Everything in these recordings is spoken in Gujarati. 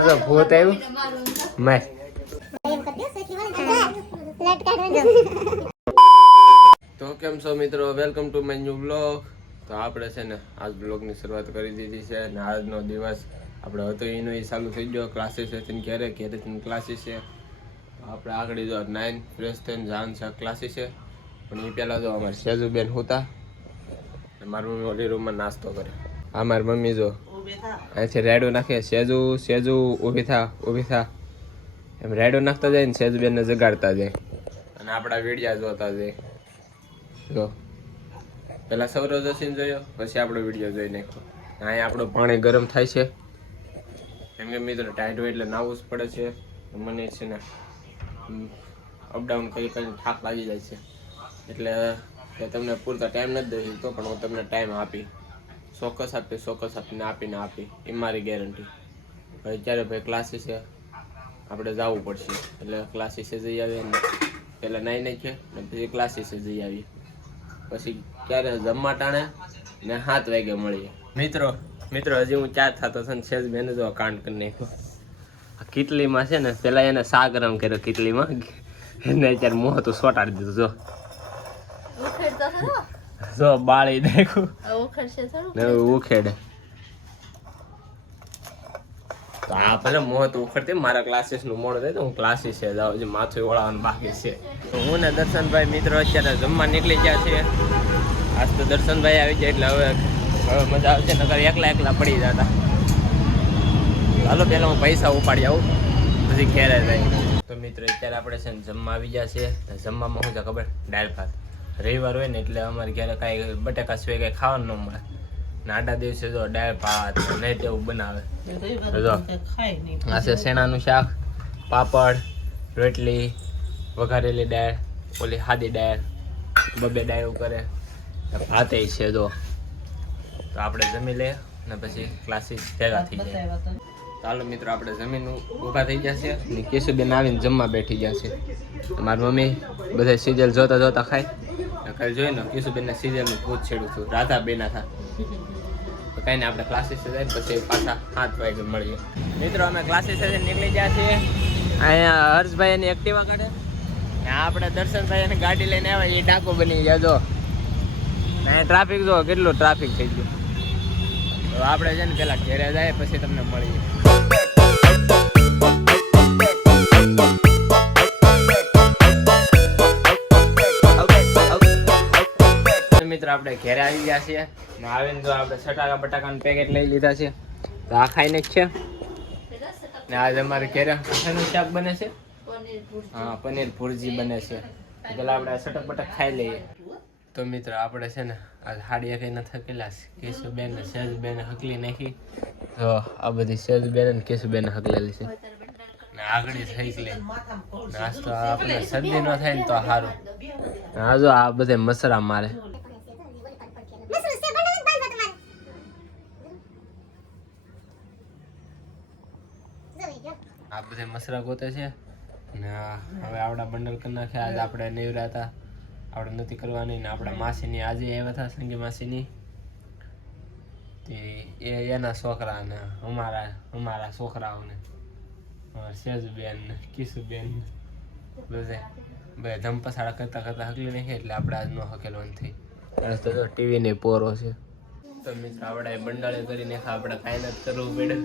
ભૂત આવ્યું મેં તો કેમ છો મિત્રો, welcome to my new blog. તો આપણે છે ને આજ બ્લોગની શરૂઆત કરી દીધી છે અને આજનો દિવસ આપણે હતો એનો એ ચાલુ થઈ ગયો. ક્લાસીસ હતી ક્યારેથી ક્લાસીસ છે. આપણે આગળ જો 9 ફ્રેશ થઈને જાન છે ક્લાસીસ છે. પણ એ પહેલાં જો અમારે સેજુબેન હતા, મારી મમ્મી ઓલી રૂમમાં નાસ્તો કરે. આ મારી મમ્મી જો અહીંથી રેડો નાખે, સેજુ ઊભી થા એમ રેડો નાખતા જાય ને સેજુબેનને જગાડતા જાય અને આપણા વિડીયા જોતા જાય. જો પેલા સૌરવ જોશીને જોયો, પછી આપણો વિડીયો જોઈ નાખ્યો. અહીંયા આપણું પાણી ગરમ થાય છે કેમ કે મિત્રો ટાઈટ હોય એટલે નાવું જ પડે છે. મને છે ને અપડાઉન કરી થાક લાગી જાય છે, એટલે કે તમને પૂરતા ટાઈમ નથી દઈ તો પણ હું તમને ટાઈમ આપી ચોક્કસ આપી એ મારી ગેરંટી. ભાઈ અત્યારે ભાઈ ક્લાસીસ છે, આપણે જવું પડશે એટલે ક્લાસીસે જઈ આવીએ ને પહેલાં નાહી નાખીએ ને પછી ક્લાસીસે જઈ આવીએ. પછી ક્યારે જમવા ટાણે ને 7 વાગે મળીએ. મિત્રો હજી હું 4 થતો છે ને સેજ બેને જો કાંડ કરી નાખ્યો. આ કીટલીમાં છે ને પેલા એને શા ગરમ કર્યો કીટલીમાં, એને અત્યારે મોં તો સોટાડી દીધું. જો બાળી નાખ્યું ને ઉખેડે. તો આ ભલે મોં તો ઉખડતી, મારા ક્લાસીસનું મોડું થાય તો હું ક્લાસીસે જાઉં છું, માથું ઓળાવાનું બાકી છે. તો હું ને દર્શનભાઈ મિત્રો અત્યારે જમવા નીકળી ગયા છીએ. આજ તો દર્શનભાઈ આવી જાય એટલે હવે મજા આવશે, નકર એકલા પડી જતા. ચાલો પહેલાં હું પૈસા ઉપાડી આવું પછી ઘેરે જાય. તો મિત્રો અત્યારે આપણે છે ને જમવા આવી ગયા છીએ. જમવામાં શું છે ખબર, દાળ ભાત. રવિવાર હોય ને એટલે અમારે ઘરે કાંઈ બટાકા સિવાય કાંઈ ખાવાનું ન મળે. નાડા દિવસે જો દાળ ભાત નહીં તેવું બનાવે. જો આ છે શેણાનું શાક, પાપડ, રોટલી, વઘારેલી દાળ, ઓલી સાદી દાળ, બબે દાળ કરે, ભાતે છે. જો તો આપણે જમી લઈએ ને પછી ક્લાસીસ ભેગા થઈ જાય. ચાલો મિત્રો આપણે જમીન ઊભા થઈ જશે ને કેશુબેન આવીને જમવા બેઠી જશે. મારી મમ્મી બધા સિરિયલ જોતા ખાય. કાલે જોઈ ને કેશુબેનના સિરિયલનું ભૂત છેડું હતું, રાધા બેના થા. તો કાંઈ ને આપણે ક્લાસીસ જાય પછી પાછા 7 વાગે મળીએ. મિત્રો અમે ક્લાસીસ નીકળી ગયા છીએ. અહીંયા હર્ષભાઈ એની એક્ટિવા કાઢે, આપણે દર્શનભાઈ એની ગાડી લઈને આવે, એ ડાકો બની ગયા. જો અહીંયા ટ્રાફિક જો કેટલું ટ્રાફિક થઈ ગયું. તો આપણે છે ને પેલા ઘેરે જાય પછી તમને મળીએ. મિત્રો આપણે ઘેરે આવી ગયા છીએ ને આવીને જો આપણે છટાકા બટાકાનું પેકેટ લઈ લીધા છે. તો આ ખાઈને જ છે ને આજે અમારે ઘેરે શાનું શાક બને છે, હા પનીર ભુરજી બને છે. પેલા આપણે છટક બટક ખાઈ લઈએ. તો મિત્રો આપણે છે ને આ હાડી કઈ ન થકેલા કેશુબેન ને સેજબેન હકલી નાખી. તો આ બધી સેજબેન ને કેશુબેન હકલેલી છે ને આગળ થઈ આજ તો આપણે શરદી ન થાય ને તો સારું. હા જો આ બધે મસરા મારે. આ બધે મસરા ગોતે છે ને હવે આવડા બંડલ કરી નાખ્યા. આજે આપણે નેવરા હતા, આપણે નથી કરવાની ને આપણા માસીની આજે આવ્યા હતા, સંગી માસીની. તે એના છોકરા ને અમારા છોકરાઓને સેજુબેન ને કિશુબેન બધા ધમપસાડા કરતા હકલી નાખે એટલે આપણે આજ નો હકેલવાનું થઈ. તો જો ટીવી ને પોરો છે. તો મિત્રો આપણે બંડાળે કરીને આપણે કાંઈ નથી કરવું પડે.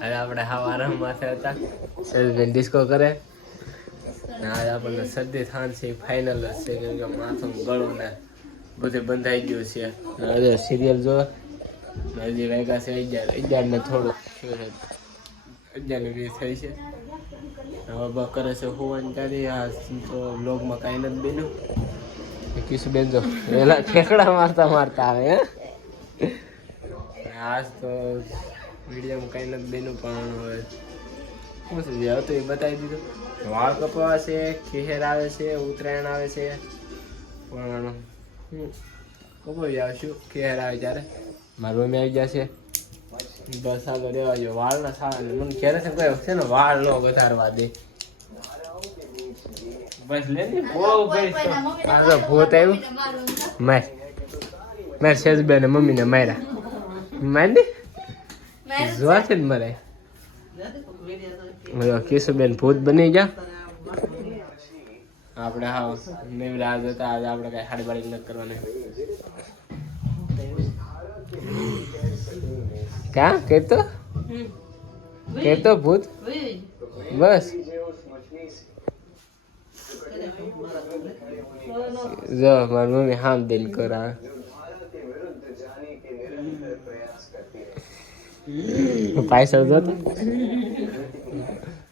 હવે આપણે હાવ આરામ માથે હતા. સેજુબેન ડિસ્કો કરે ને આજે આપણને શરદી થાન છે ફાઇનલ જ છે, કેમ કે માથું ગળું ને બધે બંધાઈ ગયું છે. હવે સિરિયલ જો હજી વાગ્યા છે 11 ને થોડુંક 11:20 થઈ છે. હવે બા કરે છે હોવાની તારી. આ તો બ્લોગમાં કાંઈ નથી બેનું. કિશુબેન જો પેલા ઠેકડા મારતા આવે. આજ તો વિડીયોમાં કાંઈ નથી બેનું પણ હવે શું છે જે હતું એ બતાવી દીધું. વાળ કપાવા છે, ખીહેર આવે છે, ઉત્તરાયણ આવે છે, પણ કપાવી આવશું ખીહેર આવે ત્યારે. મારી મમ્મી આવી ગયા છે. બસ આગળ રહેવા જો વાળના સારા મને ક્યારે છે કયો છે ને વાળ નો વધારવા દે. બસ લે ને બહુ ભાઈ આ તો ભૂત આવ્યું મેં સેજબેન ને મમ્મીને માર્યા. મારી જોવા છે ને મરે કેશુબેન ભૂત બની ગયા. આપણે હા નેવલા આજ હતા. આજે આપણે કઈ હાડી બાડી નથી કરવાની. કા કેતો ભૂત બસ જો મારી મમ્મી હામ દિન કરા. પાછળ જો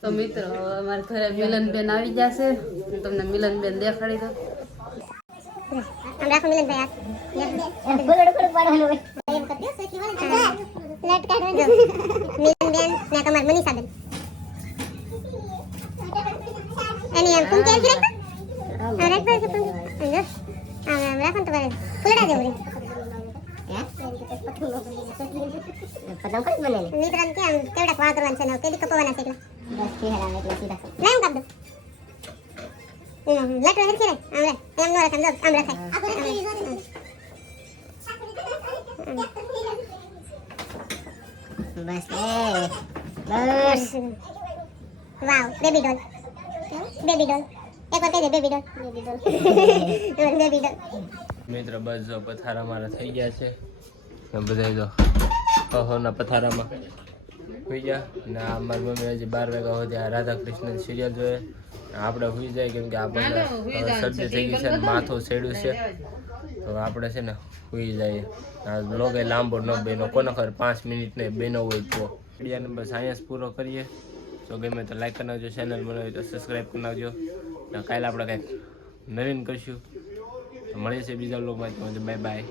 તો મિત્રો અમારા ઘરે મિલનબેન આવી જશે. હું તમને મિલનબેન દેખાડી દઉં. हम રાખો મિલનભાઈ આ બોલડો થોડું પાડવાનું હોય એમ કરજો સોચી વાળા લેટ કાઢવા દો મિલનબેન ને તમાર મનીષાબેન એની એમ કુંકે છે આ રેડ પર છે પણ જો આ રાખો તો બરે ફૂલડા જેવું હે પતંગ કરી બને મિત્રન કે આમ કેવડા વા કરવાનું છે ને કેદી કપવાના છે એટલે બસ કે હરાવે એટલે સીધા લાઈમ કાપ દો લટ રહે છે આમ એમ નો રાખમ આમ રખાય બસ બસ વાવ બેબી ડોલ એક વાર કહી દે બેબી ડોલ મિત્ર બસ જો પથારા મારા થઈ ગયા છે. બધા જો કહોના પથારામાં હોઈ ગયા ને અમારી મમ્મી હજી 12 વાગ્યા સુધી આ રાધા કૃષ્ણ સિરિયલ જોઈએ. આપણે હોઈ જાય કેમ કે આપણને શરદી થઈ ગઈ છે ને માથું સેડ્યું છે તો આપણે છે ને હોઈ જાય. આ બ્લોગ એ લાંબો ન બેનો કોને ખબર 5 મિનિટ ને બેનો હોય તો વિડીયોને બસ અહીંયા જ પૂરો કરીએ. તો ગમે તો લાઈક કરી નાખજો, ચેનલ બનાવી તો સબસ્ક્રાઈબ કરી નાખજો. કાલે આપણે કંઈક નવીન કરીશું. મળીએ છીએ બીજા બ્લોગમાં. Bye bye.